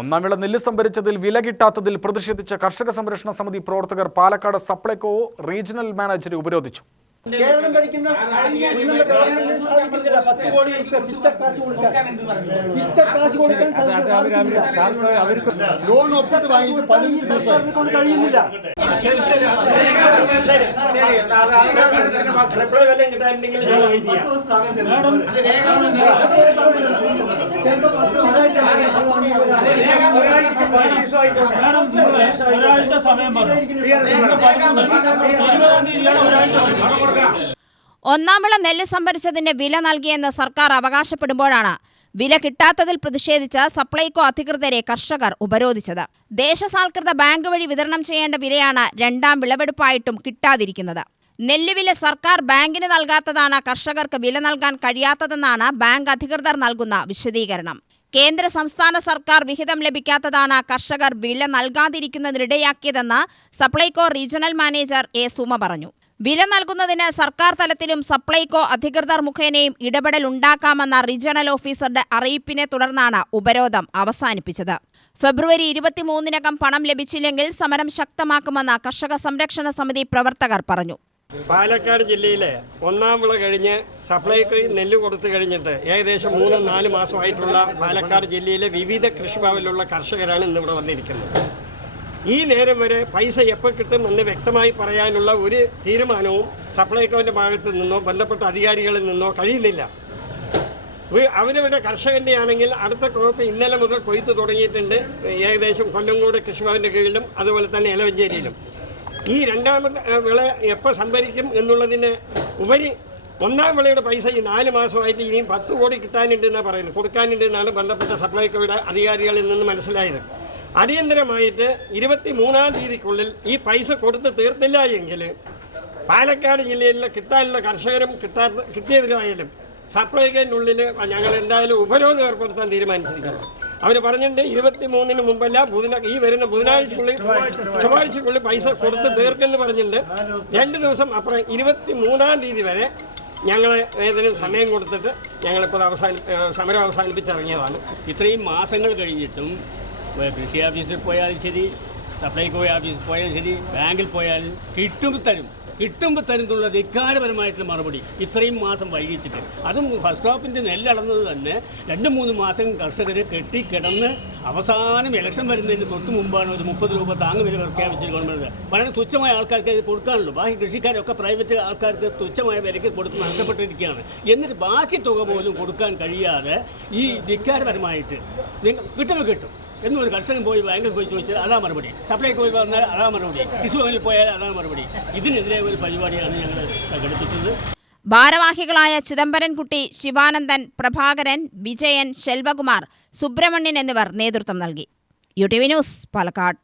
ഒന്നാം വിള നെല്ല് സംഭരിച്ചതിൽ വില കിട്ടാത്തതിൽ പ്രതിഷേധിച്ച കർഷക സംരക്ഷണ സമിതി പ്രവർത്തകർ പാലക്കാട് സപ്ലൈകോ റീജിയണൽ മാനേജറെ ഉപരോധിച്ചു. കേരളം ഭരിക്കുന്ന സാധിക്കുന്നില്ല. 10 കോടി പിച്ച കാശ് കൊടുക്കാൻ ലോൺ ഒപ്പിട്ട് വാങ്ങിയിട്ട് 15 ദിവസം കൊണ്ട് കഴിയുന്നില്ല. ഒന്നാം വിള നെല്ല് സംഭരിച്ചതിന്റെ വില നൽകിയെന്ന് സർക്കാർ അവകാശപ്പെടുമ്പോഴാണ് വില കിട്ടാത്തതിൽ പ്രതിഷേധിച്ച് സപ്ലൈകോ അധികൃതരെ കർഷകർ ഉപരോധിച്ചത്. ദേശസാൽകൃത ബാങ്ക് വഴി വിതരണം ചെയ്യേണ്ട വിലയാണ് രണ്ടാം വിളവെടുപ്പായിട്ടും കിട്ടാതിരിക്കുന്നത്. നെല്ലുവില സർക്കാർ ബാങ്കിന് നൽകാത്തതാണ് കർഷകർക്ക് വില നൽകാൻ കഴിയാത്തതെന്നാണ് ബാങ്ക് അധികൃതർ നൽകുന്ന വിശദീകരണം. കേന്ദ്ര സംസ്ഥാന സർക്കാർ വിഹിതം ലഭിക്കാത്തതാണ് കർഷകർ വില നൽകാതിരിക്കുന്നതിനിടയാക്കിയതെന്ന് Supplyco regional manager A Suma പറഞ്ഞു. വില നൽകുന്നതിന് സർക്കാർ തലത്തിലും സപ്ലൈകോ അധികൃതർ മുഖേനയും ഇടപെടൽ ഉണ്ടാക്കാമെന്ന റീജിയണൽ ഓഫീസറുടെ അറിയിപ്പിനെ തുടർന്നാണ് ഉപരോധം അവസാനിപ്പിച്ചത്. ഫെബ്രുവരി 23-നകം പണം ലഭിച്ചില്ലെങ്കിൽ സമരം ശക്തമാക്കുമെന്ന് കർഷക സംരക്ഷണ സമിതി പ്രവർത്തകർ പറഞ്ഞു. പാലക്കാട് ജില്ലയിലെ ഒന്നാം വിള കഴിഞ്ഞ് സപ്ലൈകോ നെല്ല് കൊടുത്തു കഴിഞ്ഞിട്ട് ഏകദേശം 3-4 മാസമായിട്ടുള്ള പാലക്കാട് ജില്ലയിലെ വിവിധ കൃഷിഭവനിലുള്ള കർഷകരാണ് ഇന്നിവിടെ വന്നിരിക്കുന്നത്. ഈ നേരം വരെ പൈസ എപ്പോൾ കിട്ടുമെന്ന് വ്യക്തമായി പറയാനുള്ള ഒരു തീരുമാനവും സപ്ലൈകോവിൻ്റെ ഭാഗത്തു നിന്നോ ബന്ധപ്പെട്ട അധികാരികളിൽ നിന്നോ കഴിയുന്നില്ല. അവരവരുടെ കർഷകൻ്റെ ആണെങ്കിൽ അടുത്ത ക്രോപ്പ് ഇന്നലെ മുതൽ കൊയ്ത്ത് തുടങ്ങിയിട്ടുണ്ട്. ഏകദേശം കൊല്ലങ്കോട് കൃഷിഭവൻ്റെ കീഴിലും അതുപോലെ തന്നെ എലവഞ്ചേരിയിലും. ഈ രണ്ടാമത്തെ വിള എപ്പോൾ സംഭരിക്കും എന്നുള്ളതിന് ഉപരി ഒന്നാം വിളയുടെ പൈസ ഈ 4 മാസമായിട്ട് ഇനിയും 10 കോടി കിട്ടാനുണ്ടെന്നാണ് പറയുന്നത്, കൊടുക്കാനുണ്ടെന്നാണ് ബന്ധപ്പെട്ട സപ്ലൈകോയുടെ അധികാരികളിൽ നിന്ന് മനസ്സിലായത്. അടിയന്തരമായിട്ട് 23-ാം തീയതിക്കുള്ളിൽ ഈ പൈസ കൊടുത്ത് തീർത്തില്ല എങ്കിൽ പാലക്കാട് ജില്ലയിലെ കിട്ടാനുള്ള കർഷകരും കിട്ടിയവരായാലും സപ്ലൈകോയിനുള്ളിൽ ഞങ്ങൾ എന്തായാലും ഉപരോധം ഏർപ്പെടുത്താൻ തീരുമാനിച്ചിരിക്കണം. അവർ പറഞ്ഞിട്ടുണ്ട് 23-ന് മുമ്പല്ല ഈ വരുന്ന ചൊവ്വാഴ്ചക്കുള്ളിൽ പൈസ കൊടുത്ത് തീർക്കെന്ന് പറഞ്ഞിട്ടുണ്ട്. 2 ദിവസം അപ്പുറം 23-ാം തീയതി വരെ ഞങ്ങൾ ഏതെങ്കിലും സമയം കൊടുത്തിട്ട് ഞങ്ങളിപ്പോൾ സമരം അവസാനിപ്പിച്ചിറങ്ങിയതാണ്. ഇത്രയും മാസങ്ങൾ കഴിഞ്ഞിട്ടും കൃഷി ഓഫീസിൽ പോയാലും ശരി, സപ്ലൈകോ ഓഫീസിൽ പോയാലും ശരി, ബാങ്കിൽ പോയാലും കിട്ടുമ്പോൾ തരുന്നുള്ള ധിക്കാരപരമായിട്ടുള്ള മറുപടി ഇത്രയും മാസം വൈകിച്ചിട്ട്, അതും ഫസ്റ്റ് സ്റ്റോപ്പിൻ്റെ നെല്ലളന്നത് തന്നെ 2-3 മാസം കർഷകർ കെട്ടിക്കിടന്ന് അവസാനം ഇലക്ഷൻ വരുന്നതിന് തൊട്ട് മുമ്പാണ് ഒരു 30 രൂപ താങ്ങുവില പ്രഖ്യാപിച്ചത് ഗവൺമെൻറ്. വളരെ തുച്ഛമായ ആൾക്കാർക്ക് ഇത് കൊടുക്കാനുള്ളൂ. ബാക്കി കൃഷിക്കാരൊക്കെ പ്രൈവറ്റ് ആൾക്കാർക്ക് തുച്ഛമായ വിലയ്ക്ക് കൊടുത്ത് നഷ്ടപ്പെട്ടിരിക്കുകയാണ്. എന്നിട്ട് ബാക്കി തുക പോലും കൊടുക്കാൻ കഴിയാതെ ഈ ധിക്കാരപരമായിട്ട് കിട്ടുമ്പോൾ കിട്ടും എന്നൊരു കർഷകൻ പോയി ബാങ്കിൽ പോയി ചോദിച്ചാൽ അതാ മറുപടി, സപ്ലൈകോയിൽ വന്നാൽ അതാ മറുപടി, കൃഷിഭവനിൽ പോയാൽ അതാ മറുപടി. ഇതിനെതിരെ ഒരു പരിപാടിയാണ് ഞങ്ങൾ സംഘടിപ്പിച്ചത്. ഭാരവാഹികളായ ചിദംബരൻകുട്ടി, ശിവാനന്ദൻ, പ്രഭാകരൻ, വിജയൻ, ശെൽവകുമാർ, സുബ്രഹ്മണ്യൻ എന്നിവർ നേതൃത്വം നൽകി. UTV news, Palakkad.